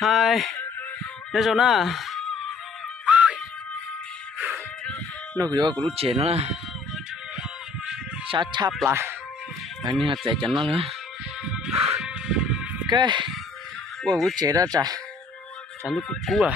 hai nhớ rồi na nó bị cái lũ trẻ nó sát chắp lại anh ấy chạy cho nó nữa cái ủa lũ trẻ đó chả chẳng nó cú à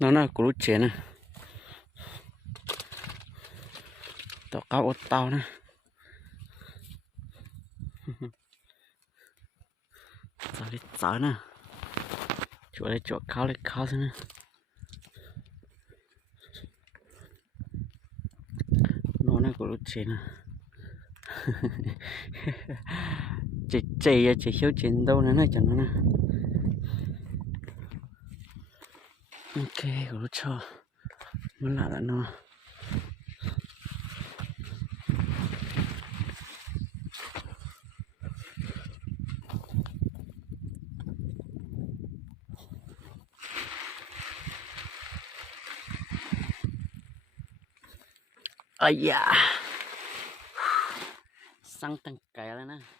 nó là của lũ trẻ nè tao cao ô tao nè tao đi sợ nè chỗ đây chỗ cao thế nè nó là của lũ trẻ nè chị hiếu chuyện đâu nữa chẳng nó nè ok của lũ cho nó là nó ây da sang tăng kè lên nè